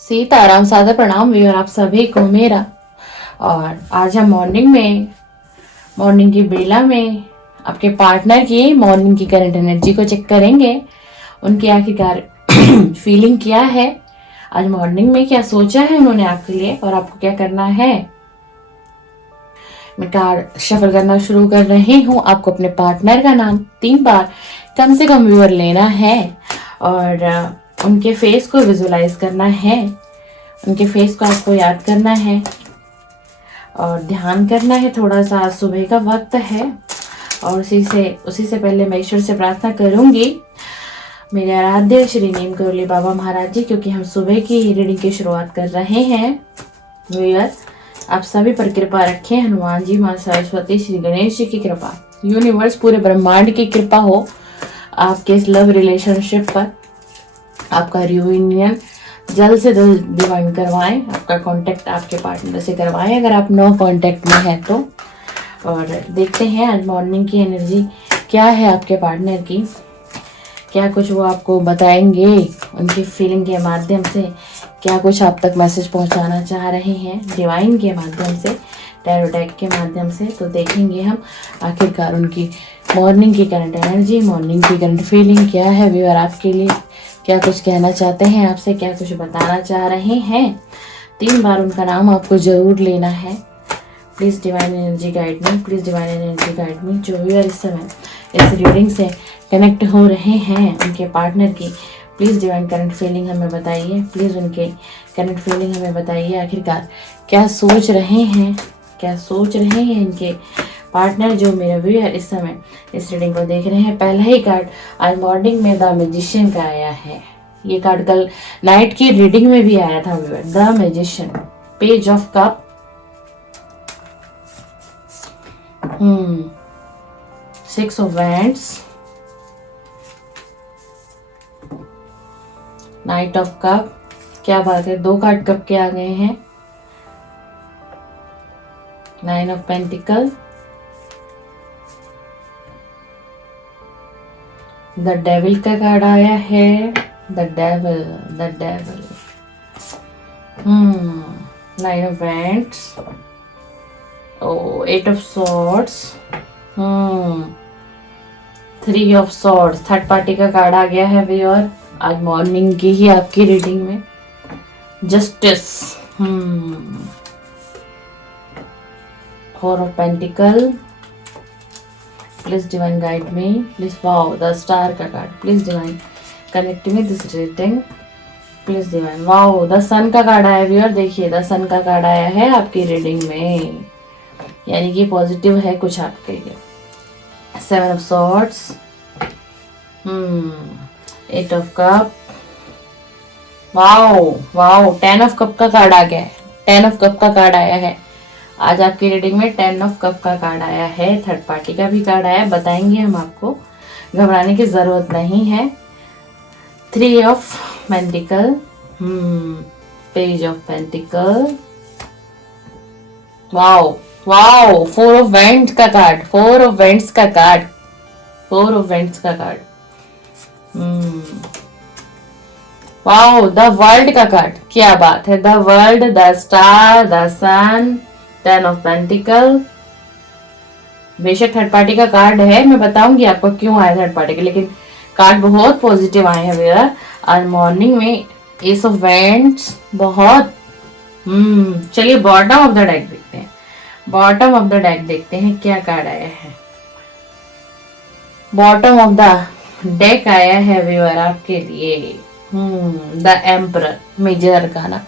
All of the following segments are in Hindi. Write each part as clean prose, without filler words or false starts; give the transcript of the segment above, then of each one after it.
सीताराम सादर प्रणाम भी और आप सभी को मेरा। और आज हम मॉर्निंग की बेला में आपके पार्टनर की मॉर्निंग की करंट एनर्जी को चेक करेंगे। उनकी आखिरकार फीलिंग क्या है, आज मॉर्निंग में क्या सोचा है उन्होंने आपके लिए और आपको क्या करना है। मैं कार्ड शफल करना शुरू कर रही हूँ। आपको अपने पार्टनर का नाम 3 बार कम से कम व्यूअर लेना है और उनके फेस को विजुलाइज करना है। उनके फेस को आपको याद करना है और ध्यान करना है। थोड़ा सा सुबह का वक्त है और उसी से पहले मैं ईश्वर से प्रार्थना करूंगी, मेरे आराध्य श्री नीम करोली बाबा महाराज जी, क्योंकि हम सुबह की रीडिंग की शुरुआत कर रहे हैं। व्यूअर, आप सभी पर कृपा रखें। हनुमान जी, माँ सरस्वती, श्री गणेश जी की कृपा, यूनिवर्स, पूरे ब्रह्मांड की कृपा हो आपके इस लव रिलेशनशिप पर। आपका रियूनियन जल्द से जल्द डिवाइन करवाएं। आपका कांटेक्ट आपके पार्टनर से करवाएं अगर आप नो कांटेक्ट में हैं तो। और देखते हैं आज मॉर्निंग की एनर्जी क्या है आपके पार्टनर की, क्या कुछ वो आपको बताएंगे उनकी फीलिंग के माध्यम से, क्या कुछ आप तक मैसेज पहुंचाना चाह रहे हैं डिवाइन के माध्यम से, टैरो डेक के माध्यम से। तो देखेंगे हम आखिरकार उनकी मॉर्निंग की करंट एनर्जी, मॉर्निंग की करंट फीलिंग क्या है व्यूअर आपके लिए, क्या कुछ कहना चाहते हैं आपसे, क्या कुछ बताना चाह रहे हैं। 3 बार उनका नाम आपको जरूर लेना है। Please divine energy guide me, please divine energy guide me. जो व्यूअर इस समय इस रीडिंग से कनेक्ट हो रहे हैं उनके पार्टनर की, प्लीज़ डिवाइन करंट फीलिंग हमें बताइए। प्लीज़ उनके करंट फीलिंग हमें बताइए। आखिरकार क्या सोच रहे हैं, क्या सोच रहे हैं इनके पार्टनर जो मेरे व्यूअर इस समय इस रीडिंग को देख रहे हैं। पहला ही कार्ड आज मॉर्निंग में द मैजिशियन का आया है। ये कार्ड कल नाइट की रीडिंग में भी आया था viewer, the magician, page of cup, six of wands, night of cup. क्या बात है, 2 कार्ड कप के आ गए हैं। 9 ऑफ पेंटिकल, द डेविल का कार्ड आया है। The devil 9 of wands, 8 of swords, 3 of swords. Third party का कार्ड आ गया है व्यूअर आज मॉर्निंग की ही आपकी रीडिंग में। Justice, 4 of pentacles. Please divine guide me, please. Wow, the star का card. Please divine connect me this reading, please divine. Wow, the sun का कार्ड आया व्यूअर। देखिए, द सन का कार्ड आया है आपकी रीडिंग में, यानी कि पॉजिटिव है कुछ आपके लिए। 7 of swords, 8 of cup. Wow, 10 of cup का कार्ड आ गया है। 10 ऑफ कप का कार्ड आया है आज आपकी रीडिंग में। 10 ऑफ कप का कार्ड आया है। थर्ड पार्टी का भी कार्ड आया, बताएंगे हम आपको, घबराने की जरूरत नहीं है। 3 of pentacle, page of pentacle. Wow, 4 of wands का कार्ड, 4 ऑफ वेंट्स का कार्ड, 4 ऑफ वेंट्स का कार्ड। वाओ, द वर्ल्ड का कार्ड। क्या बात है, the world, the star, the sun, 10 of pentacle. बेशक थर्ड पार्टी का कार्ड है, मैं बताऊंगी आपको क्यों आया थर्ड पार्टी के, लेकिन कार्ड बहुत पॉजिटिव आए हैं भैया आज मॉर्निंग में। एस ऑफ वेंट्स, बहुत चलिए बॉटम ऑफ द डेक देखते हैं। बॉटम ऑफ द डेक देखते हैं क्या कार्ड आया है। बॉटम ऑफ द डेक आया है व्यूअर आपके लिए द एम्परर, मेजर अरकाना।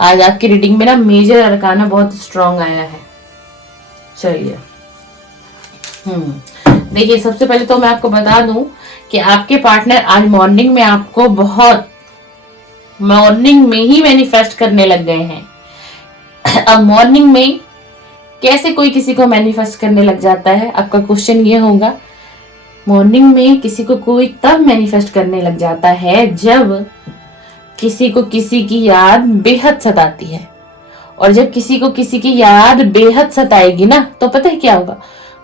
आज आपकी रीडिंग में ना मेजर अरकाना बहुत स्ट्रांग आया है। चलिए देखिए, सबसे पहले तो मैं आपको बता दूं कि आपके पार्टनर आज मॉर्निंग में आपको बहुत मॉर्निंग में ही मैनिफेस्ट करने लग गए हैं। अब मॉर्निंग में कैसे कोई किसी को मैनिफेस्ट करने लग जाता है, आपका क्वेश्चन ये होगा। मॉर्निंग में किसी को कोई तब मैनिफेस्ट करने लग जाता है जब किसी को किसी की याद बेहद सताती है। और जब किसी को किसी की याद बेहद सताएगी ना, तो पता है क्या होगा,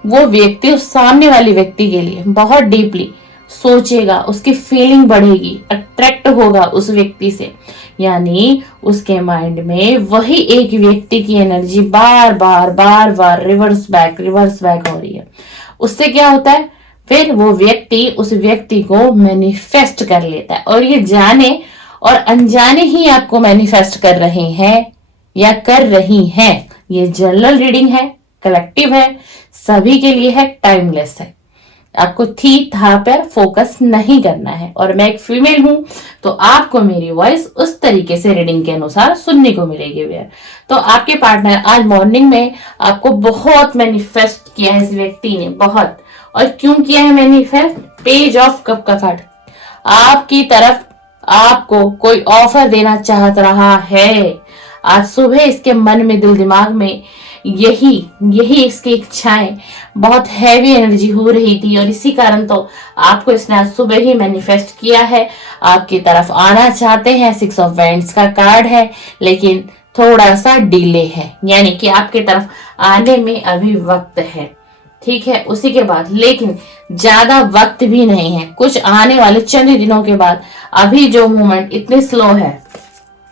वो व्यक्ति उस सामने वाले व्यक्ति के लिए बहुत डीपली सोचेगा, उसकी फीलिंग बढ़ेगी, अट्रैक्ट होगा उस व्यक्ति से, यानी उसके माइंड में वही एक व्यक्ति की एनर्जी बार बार रिवर्स बैक हो रही है। उससे क्या होता है, फिर वो व्यक्ति उस व्यक्ति को मैनिफेस्ट कर लेता है, और ये जाने और अनजाने ही आपको मैनिफेस्ट कर रहे हैं या कर रही हैं। ये जनरल रीडिंग है, कलेक्टिव है, सभी के लिए है, टाइमलेस है। आपको थी था पर फोकस नहीं करना है। और मैं एक फीमेल हूं तो आपको मेरी वॉइस उस तरीके से रीडिंग के अनुसार सुनने को मिलेगी वेयर। तो आपके पार्टनर आज मॉर्निंग में आपको बहुत मैनिफेस्ट किया है इस व्यक्ति ने, बहुत। और क्यों किया है मैनिफेस्ट? पेज ऑफ कप का कार्ड आपकी तरफ आपको कोई ऑफर देना चाहत रहा है। आज सुबह इसके मन में, दिल दिमाग में यही इसकी इच्छाएं, बहुत हैवी एनर्जी हो रही थी, और इसी कारण तो आपको इसने आज सुबह ही मैनिफेस्ट किया है। आपकी तरफ आना चाहते हैं, 6 ऑफ वैंड्स का कार्ड है, लेकिन थोड़ा सा डिले है, यानी कि आपकी तरफ आने में अभी वक्त है, ठीक है। उसी के बाद लेकिन ज्यादा वक्त भी नहीं है, कुछ आने वाले चंद दिनों के बाद। अभी जो मूवमेंट इतनी स्लो है,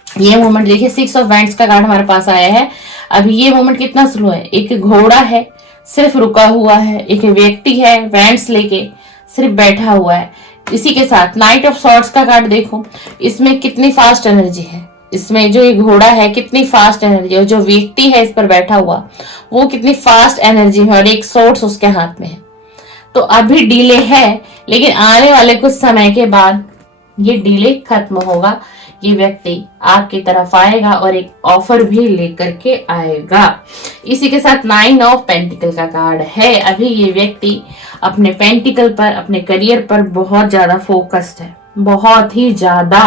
ये मोमेंट देखिए, 6 ऑफ वैंड्स का कार्ड हमारे पास आया है। अभी ये मोमेंट कितना स्लो है, एक घोड़ा है सिर्फ रुका हुआ है, एक व्यक्ति है वैंड्स लेके सिर्फ बैठा हुआ है। इसी के साथ नाइट ऑफ सॉर्ड्स का कार्ड देखो, इसमें कितनी फास्ट एनर्जी है, इसमें जो ये घोड़ा है कितनी फास्ट एनर्जी, और जो व्यक्ति है इस पर बैठा हुआ वो कितनी फास्ट एनर्जी है, और एक सोर्स उसके हाथ में है। तो अभी डिले है, लेकिन आने वाले कुछ समय के बाद ये डिले खत्म होगा। ये व्यक्ति आपकी तरफ आएगा और एक ऑफर भी लेकर के आएगा। इसी के साथ 9 ऑफ पेंटिकल का कार्ड है। अभी ये व्यक्ति अपने पेंटिकल पर, अपने करियर पर बहुत ज्यादा फोकस्ड है, बहुत ही ज्यादा।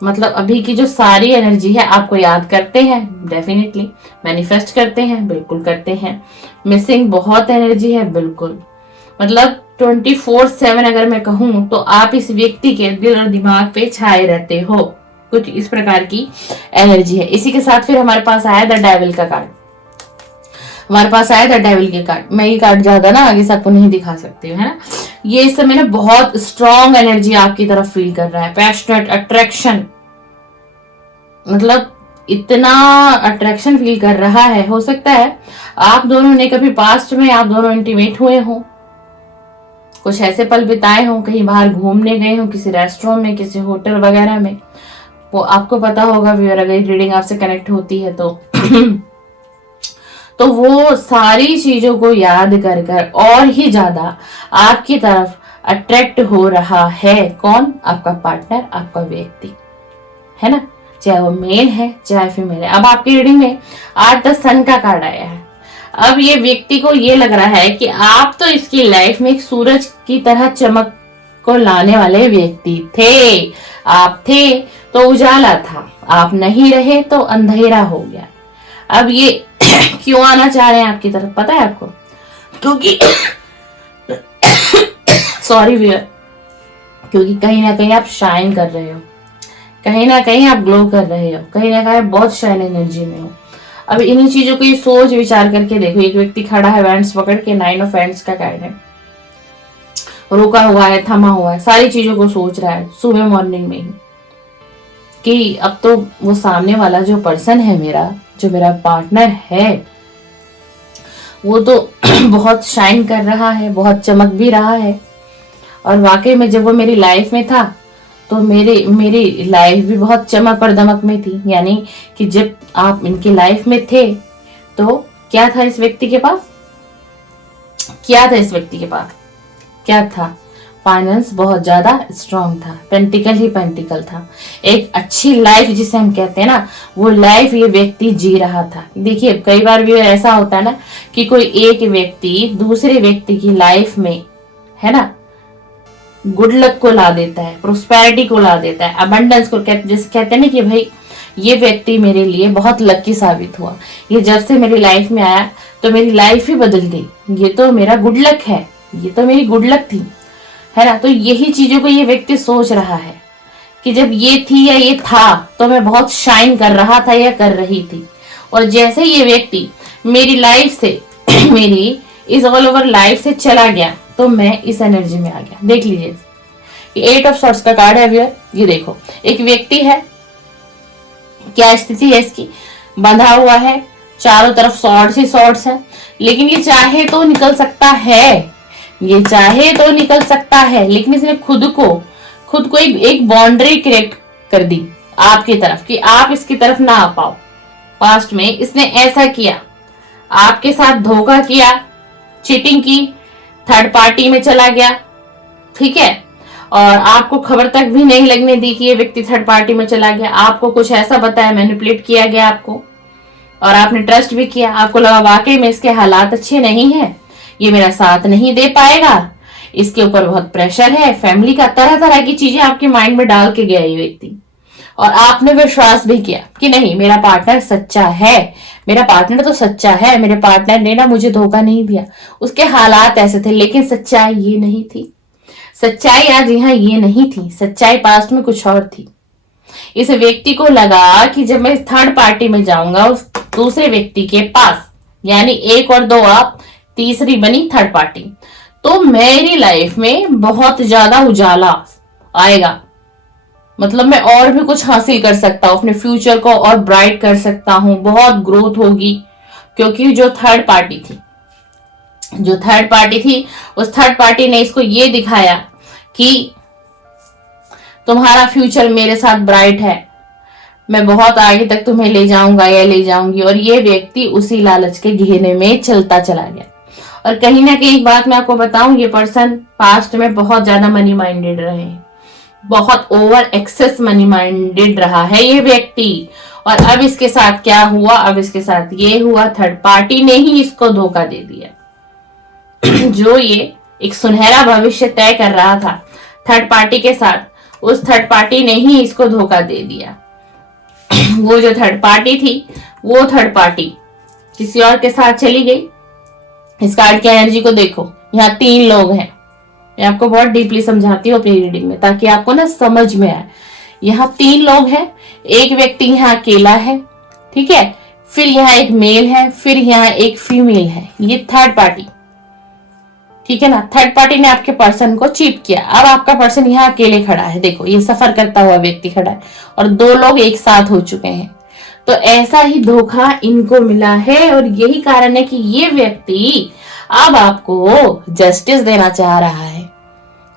मतलब अभी की जो सारी एनर्जी है, आपको याद करते हैं डेफिनेटली, मैनिफेस्ट करते हैं बिल्कुल करते हैं, मिसिंग बहुत एनर्जी है बिल्कुल। मतलब 24/7 अगर मैं कहूं तो आप इस व्यक्ति के दिल और दिमाग पे छाए रहते हो, कुछ इस प्रकार की एनर्जी है। इसी के साथ फिर हमारे पास आया द डेविल का कार्ड, हमारे पास आया द डेविल के कार्ड। मैं ये कार्ड ज्यादा ना आगे से आपको नहीं दिखा सकती हूँ, है ना। ये इस समय ना बहुत स्ट्रॉन्ग एनर्जी आपकी तरफ फील कर रहा है, पैशनेट अट्रैक्शन, मतलब इतना अट्रैक्शन फील कर रहा है। हो सकता है आप दोनों ने कभी पास्ट में आप दोनों इंटीमेट हुए हो, कुछ ऐसे पल बिताए हो, कहीं बाहर घूमने गए हो, किसी रेस्टोरेंट में, किसी होटल वगैरह में, वो आपको पता होगा व्यूअर, अगर रीडिंग आपसे कनेक्ट होती है तो तो वो सारी चीजों को याद कर कर और ही ज्यादा आपकी तरफ अट्रैक्ट हो रहा है। कौन? आपका पार्टनर, आपका व्यक्ति, है ना, चाहे वो मेल है चाहे फीमेल है। अब आपकी रीडिंग में आज द सन का कार्ड आया है। अब ये व्यक्ति को ये लग रहा है कि आप तो इसकी लाइफ में एक सूरज की तरह चमक को लाने वाले व्यक्ति थे। आप थे तो उजाला था, आप नहीं रहे तो अंधेरा हो गया। अब ये क्यों आना चाह रहे हैं आपकी तरफ, पता है आपको? क्योंकि सॉरी वियर, क्योंकि कहीं ना कहीं आप शाइन कर रहे हो, कहीं ना कहीं आप ग्लो कर रहे हो, कहीं ना कहीं बहुत शाइन एनर्जी में हो। अब इन्हीं चीजों को ये सोच विचार करके देखो, एक व्यक्ति खड़ा है वैंड्स पकड़ के, 9 ऑफ वैंड्स का कार्ड है, रुका हुआ है, थमा हुआ है, सारी चीजों को सोच रहा है सुबह मॉर्निंग में ही कि अब तो वो सामने वाला जो पर्सन है मेरा, जो मेरा पार्टनर है, वो तो बहुत शाइन कर रहा है, बहुत चमक भी रहा है। और वाकई में जब वो मेरी लाइफ में था तो मेरी लाइफ भी बहुत चमक और दमक में थी। यानी कि जब आप इनकी लाइफ में थे तो क्या था इस व्यक्ति के पास, क्या था इस व्यक्ति के पास, क्या था? फाइनेंस बहुत ज्यादा स्ट्रांग था, पेंटिकल ही पेंटिकल था, एक अच्छी लाइफ जिसे हम कहते हैं ना, वो लाइफ ये व्यक्ति जी रहा था। देखिए कई बार भी ऐसा होता है ना कि कोई एक व्यक्ति दूसरे व्यक्ति की लाइफ में, है ना, गुड लक को ला देता है, प्रोस्पेरिटी को ला देता है, अबंडेंस को, जैसे कहते हैं ना कि भाई ये व्यक्ति मेरे लिए बहुत लकी साबित हुआ, ये जब से मेरी लाइफ में आया तो मेरी लाइफ ही बदल गई, ये तो मेरा गुड लक है, ये तो मेरी गुड लक थी, है ना। तो यही चीजों को ये व्यक्ति सोच रहा है कि जब ये थी या ये था तो मैं बहुत शाइन कर रहा था या कर रही थी, और जैसे ये व्यक्ति मेरी लाइफ से मेरी इस ऑल ओवर लाइफ से चला गया, तो मैं इस एनर्जी में आ गया। देख लीजिए, ये 8 ऑफ सॉर्ड्स का कार्ड है व्यूअर। ये देखो, एक व्यक्ति है, क्या स्थिति है इसकी, बंधा हुआ है, चारों तरफ सॉर्ड्स ही सॉर्ड्स है, लेकिन ये चाहे तो निकल सकता है, ये चाहे तो निकल सकता है, लेकिन इसने खुद को एक बाउंड्री क्रिएट कर दी आपकी तरफ कि आप इसकी तरफ ना आ पाओ। पास्ट में इसने ऐसा किया, आपके साथ धोखा किया, चीटिंग की, थर्ड पार्टी में चला गया, ठीक है, और आपको खबर तक भी नहीं लगने दी कि ये व्यक्ति थर्ड पार्टी में चला गया। आपको कुछ ऐसा बताया, मैनिपुलेट किया गया आपको, और आपने ट्रस्ट भी किया। आपको लगा वाकई में इसके हालात अच्छे नहीं है, ये मेरा साथ नहीं दे पाएगा, इसके ऊपर बहुत प्रेशर है फैमिली का, तरह तरह की चीजें आपके माइंड में डाल के गया ये व्यक्ति, और आपने विश्वास भी किया कि नहीं मेरा पार्टनर सच्चा है, मेरा पार्टनर तो सच्चा है, मेरे पार्टनर ने ना मुझे धोखा नहीं दिया। उसके हालात ऐसे थे, लेकिन सच्चाई ये नहीं थी। सच्चाई आज यहाँ ये नहीं थी, सच्चाई पास्ट में कुछ और थी। इस व्यक्ति को लगा कि जब मैं थर्ड पार्टी में जाऊंगा उस दूसरे व्यक्ति के पास, यानी 1 और 2 आप, तीसरी बनी थर्ड पार्टी, तो मेरी लाइफ में बहुत ज्यादा उजाला आएगा, मतलब मैं और भी कुछ हासिल कर सकता हूँ, अपने फ्यूचर को और ब्राइट कर सकता हूँ, बहुत ग्रोथ होगी। क्योंकि जो थर्ड पार्टी थी उस थर्ड पार्टी ने इसको ये दिखाया कि तुम्हारा फ्यूचर मेरे साथ ब्राइट है, मैं बहुत आगे तक तुम्हें ले जाऊंगा या ले जाऊंगी, और ये व्यक्ति उसी लालच के घेरे में चलता चला गया। और कहीं ना कहीं एक बात मैं आपको बताऊं, ये पर्सन पास्ट में बहुत ज्यादा मनी माइंडेड रहे, बहुत ओवर एक्सेस मनी माइंडेड रहा है ये व्यक्ति। और अब इसके साथ क्या हुआ, अब इसके साथ ये हुआ, थर्ड पार्टी ने ही इसको धोखा दे दिया। जो ये एक सुनहरा भविष्य तय कर रहा था थर्ड पार्टी के साथ, उस थर्ड पार्टी ने ही इसको धोखा दे दिया। वो जो थर्ड पार्टी थी, वो थर्ड पार्टी किसी और के साथ चली गई। इस कार्ड की एनर्जी को देखो, यहाँ 3 लोग हैं। मैं आपको बहुत डीपली समझाती हूँ अपनी रीडिंग में, ताकि आपको ना समझ में आए। यहाँ 3 लोग हैं, एक व्यक्ति यहाँ अकेला है, ठीक है, फिर यहाँ एक मेल है, फिर यहाँ एक फीमेल है, ये थर्ड पार्टी, ठीक है ना। थर्ड पार्टी ने आपके पर्सन को चीट किया। अब आपका पर्सन यहाँ अकेले खड़ा है, देखो ये सफर करता हुआ व्यक्ति खड़ा है, और 2 लोग एक साथ हो चुके हैं। तो ऐसा ही धोखा इनको मिला है, और यही कारण है कि ये व्यक्ति अब आपको जस्टिस देना चाह रहा है,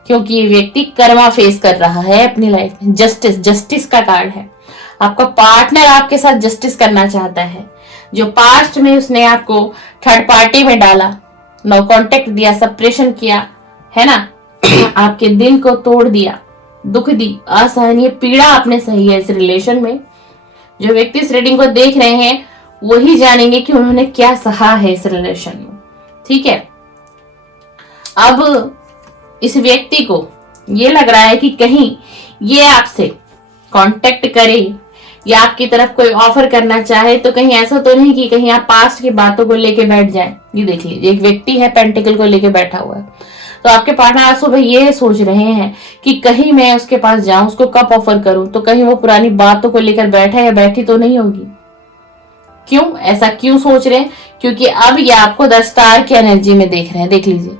क्योंकि ये व्यक्ति कर्मा फेस कर रहा है अपनी लाइफ में। जस्टिस का कार्ड है। आपका पार्टनर आपके साथ जस्टिस करना चाहता है। जो पास्ट में उसने आपको थर्ड पार्टी में डाला, नो कांटेक्ट दिया, सप्रेशन किया, है ना, आपके दिल को तोड़ दिया, दुख दी, असहनीय पीड़ा आपने सही है इस रिलेशन में। जो व्यक्ति इस रीडिंग को देख रहे हैं वही जानेंगे कि उन्होंने क्या सहा है इस रिलेशन में, ठीक है। अब इस व्यक्ति को ये लग रहा है कि कहीं ये आपसे कांटेक्ट करे या आपकी तरफ कोई ऑफर करना चाहे, तो कहीं ऐसा तो नहीं कि कहीं आप पास्ट की बातों को लेके बैठ जाएं। ये देख लीजिए, एक व्यक्ति है पेंटिकल को लेके बैठा हुआ है, तो आपके पार्टनर आज सुबह ये सोच रहे हैं कि कहीं मैं उसके पास जाऊं, उसको कब ऑफर करूं, तो कहीं वो पुरानी बातों को लेकर बैठा या बैठी तो नहीं होगी। क्यों ऐसा क्यों सोच रहे हैं? क्योंकि अब ये आपको 10 स्टार की एनर्जी में देख रहे हैं। देख लीजिए,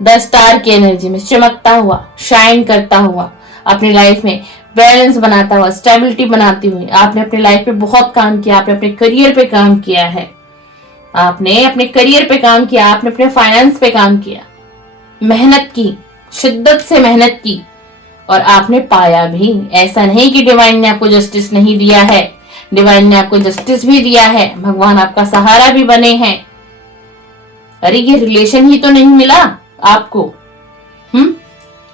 10 स्टार की एनर्जी में चमकता हुआ, शाइन करता हुआ, अपनी लाइफ में बैलेंस बनाता हुआ, स्टेबिलिटी बनाती हुई। आपने अपनी लाइफ पे बहुत काम किया, आपने अपने करियर पे काम किया है, आपने अपने करियर पे काम किया, आपने अपने फाइनेंस पे काम किया, मेहनत की, शिद्दत से मेहनत की, और आपने पाया भी। ऐसा नहीं कि डिवाइन ने आपको जस्टिस नहीं दिया है, डिवाइन ने आपको जस्टिस भी दिया है, भगवान आपका सहारा भी बने हैं। अरे ये रिलेशन ही तो नहीं मिला आपको,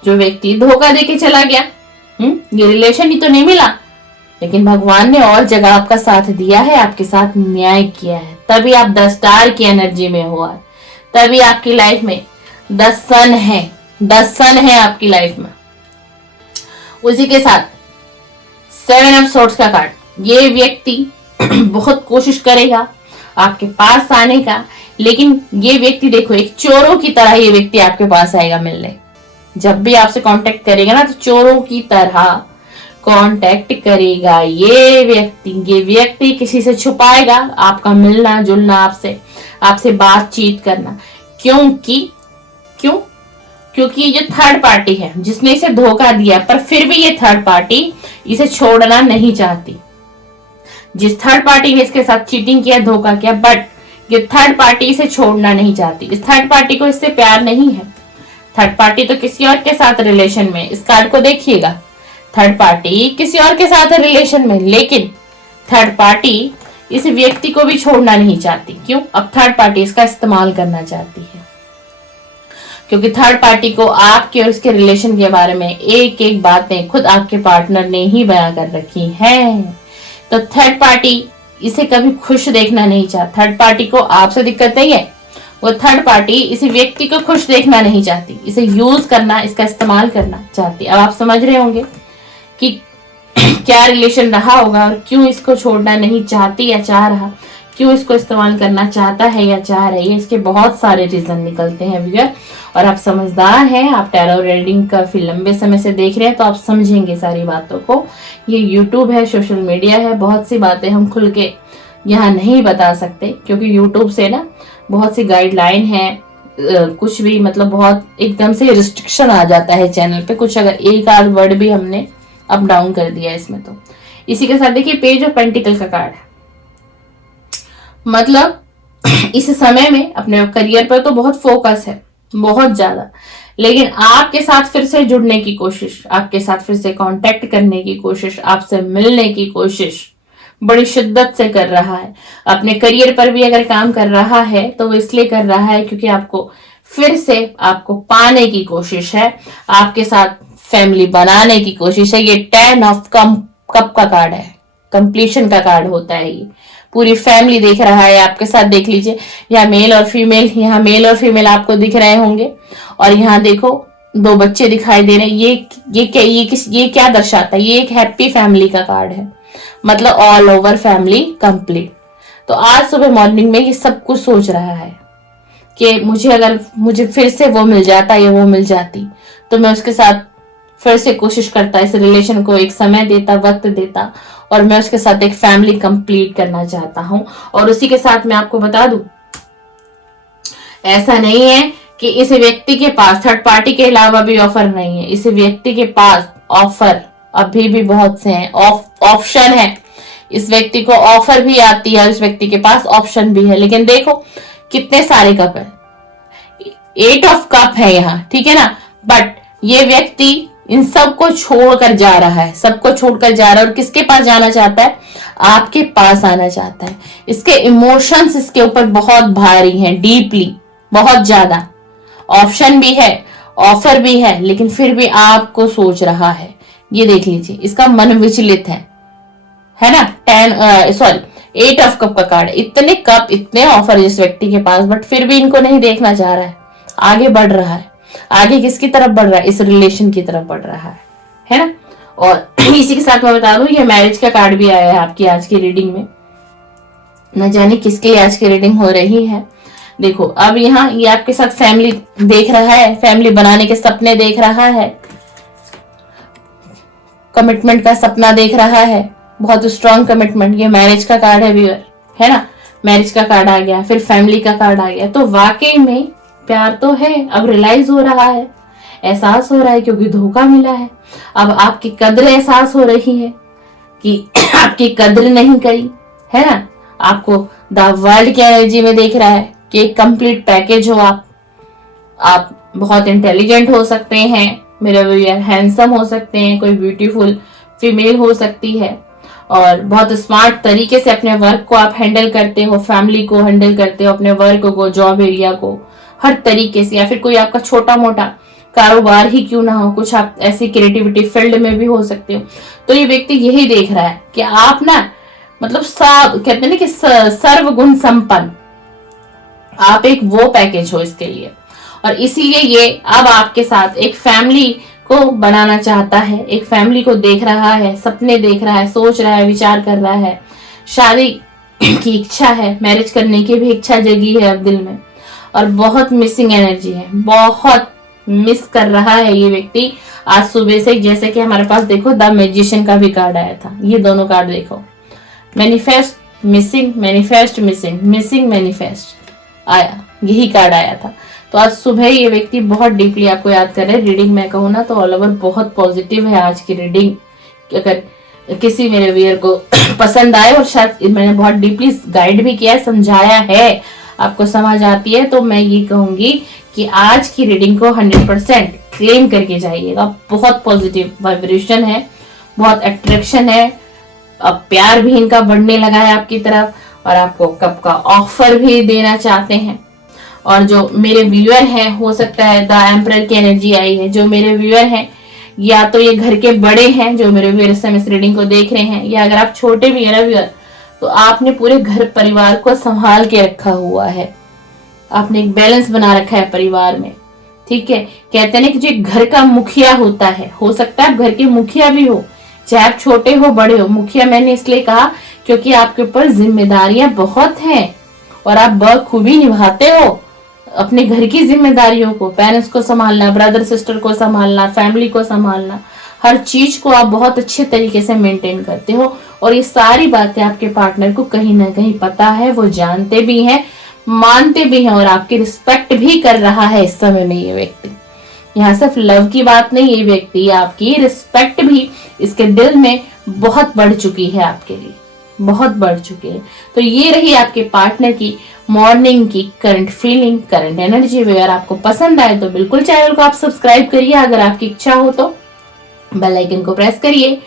जो व्यक्ति धोखा देके चला गया, ये रिलेशन ही तो नहीं मिला, लेकिन भगवान ने और जगह आपका साथ दिया है, आपके साथ न्याय किया है, तभी आप 10 स्टार की एनर्जी में हो, तभी आपकी लाइफ में 10 सन है, 10 सन है आपकी लाइफ में। उसी के साथ 7 ऑफ सोर्ड्स का कार्ड, ये व्यक्ति बहुत कोशिश करेगा आपके पास आने का, लेकिन ये व्यक्ति देखो एक चोरों की तरह ये व्यक्ति आपके पास आएगा मिलने। जब भी आपसे कांटेक्ट करेगा ना, तो चोरों की तरह कांटेक्ट करेगा ये व्यक्ति किसी से छुपाएगा आपका मिलना जुलना, आपसे बातचीत करना। क्यों? क्योंकि ये जो थर्ड पार्टी है जिसने इसे धोखा दिया, पर फिर भी ये थर्ड पार्टी इसे छोड़ना नहीं चाहती। जिस थर्ड पार्टी ने इसके साथ चीटिंग किया, धोखा किया, बट ये थर्ड पार्टी इसे छोड़ना नहीं चाहती। इस थर्ड पार्टी को इससे प्यार नहीं है। थर्ड पार्टी तो किसी और के साथ रिलेशन में, इस कार्ड को देखिएगा, थर्ड पार्टी किसी और के साथ है रिलेशन में, लेकिन थर्ड पार्टी इस व्यक्ति को भी छोड़ना नहीं चाहती। क्यों? अब थर्ड पार्टी इसका इस्तेमाल करना चाहती है, क्योंकि थर्ड पार्टी को आपके और उसके रिलेशन के बारे में एक एक बातें खुद आपके पार्टनर ने ही बयां कर रखी हैं। तो थर्ड पार्टी इसे कभी खुश देखना नहीं चाहती। थर्ड पार्टी को आपसे दिक्कत नहीं है, वो थर्ड पार्टी इसी व्यक्ति को खुश देखना नहीं चाहती, इसे यूज करना, इसका इस्तेमाल करना चाहती। अब आप समझ रहे होंगे कि क्या रिलेशन रहा होगा और क्यों इसको छोड़ना नहीं चाहती या चाह रहा, क्यों इसको इस्तेमाल करना चाहता है या चाह रही है। इसके बहुत सारे रीजन निकलते हैं व्यूअर, और आप समझदार हैं, आप टैरो रीडिंग का फिर लंबे समय से देख रहे हैं तो आप समझेंगे सारी बातों को। ये यूट्यूब है, सोशल मीडिया है, बहुत सी बातें हम खुल के यहाँ नहीं बता सकते, क्योंकि यूट्यूब से ना बहुत सी गाइडलाइन है, कुछ भी मतलब बहुत एकदम से रिस्ट्रिक्शन आ जाता है चैनल पे, कुछ अगर एक आध वर्ड भी हमने अप डाउन कर दिया इसमें तो। इसी के साथ देखिए पेज ऑफ पेंटिकल का कार्ड है, मतलब इस समय में अपने करियर पर तो बहुत फोकस है, बहुत ज्यादा, लेकिन आपके साथ फिर से जुड़ने की कोशिश, आपके साथ फिर से कांटेक्ट करने की कोशिश, आपसे मिलने की कोशिश बड़ी शिद्दत से कर रहा है। अपने करियर पर भी अगर काम कर रहा है तो वो इसलिए कर रहा है क्योंकि आपको फिर से आपको पाने की कोशिश है, आपके साथ फैमिली बनाने की कोशिश है। ये 10 ऑफ कप का कार्ड है, कंप्लीशन का कार्ड होता है। ये पूरी फैमिली देख रहा है आपके साथ, देख लीजिए यहाँ मेल और फीमेल, यहाँ मेल और फीमेल आपको दिख रहे होंगे, और यहाँ देखो 2 बच्चे दिखाई दे रहे हैं। ये क्या दर्शाता है? ये एक हैप्पी फैमिली का कार्ड है, मतलब ऑल ओवर फैमिली कंप्लीट। तो आज सुबह मॉर्निंग में ये सब कुछ सोच रहा है कि मुझे फिर से वो मिल जाता या वो मिल जाती तो मैं उसके साथ फिर से कोशिश करता, इस रिलेशन को एक समय देता, वक्त देता, और मैं उसके साथ एक फैमिली कंप्लीट करना चाहता हूं। और उसी के साथ मैं आपको बता दूं, ऐसा नहीं है कि इस व्यक्ति के पास थर्ड पार्टी के अलावा भी ऑफर नहीं है। इस व्यक्ति के पास ऑफर अभी भी बहुत से हैं, ऑप्शन है। इस व्यक्ति को ऑफर भी आती है, इस व्यक्ति के पास ऑप्शन भी है, लेकिन देखो कितने सारे कप है, 8 ऑफ कप है यहाँ, ठीक है ना। बट ये व्यक्ति इन सबको छोड़कर जा रहा है, सबको छोड़कर जा रहा है, और किसके पास जाना चाहता है? आपके पास आना चाहता है। इसके इमोशंस इसके ऊपर बहुत भारी हैं, डीपली, बहुत ज्यादा। ऑप्शन भी है, ऑफर भी है, लेकिन फिर भी आपको सोच रहा है। ये देख लीजिए, इसका मन विचलित है ना। 8 ऑफ कप का कार्ड, इतने कप, इतने ऑफर इस व्यक्ति के पास, बट फिर भी इनको नहीं देखना चाह रहा है, आगे बढ़ रहा है। आगे किसकी तरफ बढ़ रहा है? इस रिलेशन की तरफ बढ़ रहा है ना। और इसी के साथ मैं बता दूं, ये मैरिज का कार्ड भी आया है आपकी आज की रीडिंग में। न जाने किसके लिए आज की रीडिंग हो रही है। देखो अब यहाँ ये आपके साथ फैमिली देख रहा है, फैमिली बनाने के सपने देख रहा है, कमिटमेंट का सपना देख रहा है, बहुत स्ट्रॉन्ग कमिटमेंट। ये मैरिज का कार्ड है व्यूअर, है ना। मैरिज का कार्ड आ गया, फिर फैमिली का कार्ड आ गया, तो वाकई में प्यार तो है। अब रियलाइज हो रहा है, एहसास हो रहा है, क्योंकि धोखा मिला है। अब आपकी कद्र एहसास हो रही है कि आपकी कद्र नहीं करी, है ना। आपको द वर्ल्ड की एनर्जी में देख रहा है कि एक कंप्लीट पैकेज हो आप बहुत इंटेलिजेंट हो सकते हैं मेरे व्यूअर, हैंडसम हो सकते हैं, कोई ब्यूटीफुल फीमेल हो सकती है, और बहुत स्मार्ट तरीके से अपने वर्क को आप हैंडल करते हो, फैमिली को हैंडल करते हो, अपने वर्क को, जॉब एरिया को, हर तरीके से। या फिर कोई आपका छोटा मोटा कारोबार ही क्यों ना हो, कुछ आप ऐसी क्रिएटिविटी फील्ड में भी हो सकते हो। तो ये व्यक्ति यही देख रहा है कि आप ना मतलब कहते हैं ना कि सर्वगुण संपन्न, आप एक वो पैकेज हो इसके लिए। और इसीलिए ये अब आपके साथ एक फैमिली को बनाना चाहता है, एक फैमिली को देख रहा है, सपने देख रहा है, सोच रहा है, विचार कर रहा है, शादी की इच्छा है, मैरिज करने की भी इच्छा जगी है अब दिल में, और बहुत मिसिंग एनर्जी है, बहुत मिस कर रहा है ये व्यक्ति आज सुबह से। जैसे कि हमारे पास देखो द मैजिशियन का भी कार्ड आया था, ये दोनों कार्ड देखो, manifest missing, manifest missing, missing manifest आया, यही कार्ड आया था। तो आज सुबह ये व्यक्ति बहुत डीपली आपको याद कर रहे हैं। रीडिंग मैं कहूँ ना तो ऑल ओवर बहुत पॉजिटिव है आज की रीडिंग। अगर किसी मेरे व्यूअर को पसंद आए और शायद मैंने बहुत डीपली गाइड भी किया है, समझाया है, आपको समझ आती है, तो मैं ये कहूंगी कि आज की रीडिंग को 100% क्लेम करके जाइएगा। बहुत पॉजिटिव वाइब्रेशन है, बहुत अट्रैक्शन है, अब प्यार भी इनका बढ़ने लगा है आपकी तरफ, और आपको कप का ऑफर भी देना चाहते हैं। और जो मेरे व्यूअर हैं, हो सकता है द एम्परर की एनर्जी आई है। जो मेरे व्यूअर हैं, या तो ये घर के बड़े हैं जो मेरे व्यूअर इस रीडिंग को देख रहे हैं, या अगर आप छोटे भी है ना व्यूअर, तो आपने पूरे घर परिवार को संभाल के रखा हुआ है। आपने एक बैलेंस बना रखा है परिवार में, ठीक है। कहते हैं ना कि जो घर का मुखिया होता है, हो सकता है आप घर के मुखिया भी हो, चाहे आप छोटे हो बड़े हो। मुखिया मैंने इसलिए कहा क्योंकि आपके ऊपर जिम्मेदारियां बहुत हैं और आप बखूबी निभाते हो अपने घर की जिम्मेदारियों को। पेरेंट्स को संभालना, ब्रदर सिस्टर को संभालना, फैमिली को संभालना, हर चीज को आप बहुत अच्छे तरीके से मेंटेन करते हो। और ये सारी बातें आपके पार्टनर को कहीं ना कहीं पता है, वो जानते भी हैं, मानते भी हैं, और आपकी रिस्पेक्ट भी कर रहा है इस समय में ये व्यक्ति। यहाँ सिर्फ लव की बात नहीं, ये व्यक्ति आपकी रिस्पेक्ट भी इसके दिल में बहुत बढ़ चुकी है, आपके लिए बहुत बढ़ चुकी है। तो ये रही आपके पार्टनर की मॉर्निंग की करंट फीलिंग, करंट एनर्जी। अगर आपको पसंद आए तो बिल्कुल चैनल को आप सब्सक्राइब करिए, अगर आपकी इच्छा हो तो बेल आइकन को प्रेस करिए।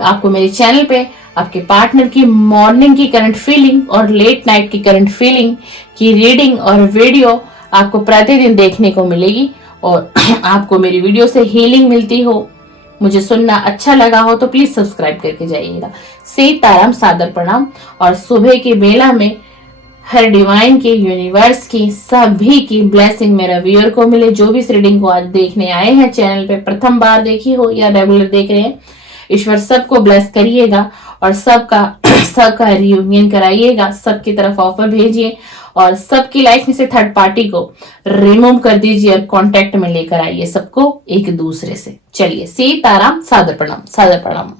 आपको मेरे चैनल पे आपके पार्टनर की मॉर्निंग की करंट फीलिंग और लेट नाइट की करंट फीलिंग की रीडिंग और वीडियो आपको प्रतिदिन देखने को मिलेगी। और आपको मेरी वीडियो से हीलिंग मिलती हो, मुझे सुनना अच्छा लगा हो, तो प्लीज सब्सक्राइब करके जाइएगा। सीताराम, सादर प्रणाम। और सुबह की बेला में हर डिवाइन की, यूनिवर्स की, सभी की ब्लेसिंग मेरा व्यूअर को मिले। जो भी इस रीडिंग को आज देखने आए हैं, चैनल पे प्रथम बार देखी हो या रेगुलर देख रहे हैं, ईश्वर सबको ब्लेस करिएगा और सबका रियूनियन कराइएगा, सबकी तरफ ऑफर भेजिए और सबकी लाइफ में से थर्ड पार्टी को रिमूव कर दीजिए और कांटेक्ट में लेकर आइए सबको एक दूसरे से। चलिए, सीताराम, सादर प्रणाम, सादर प्रणाम।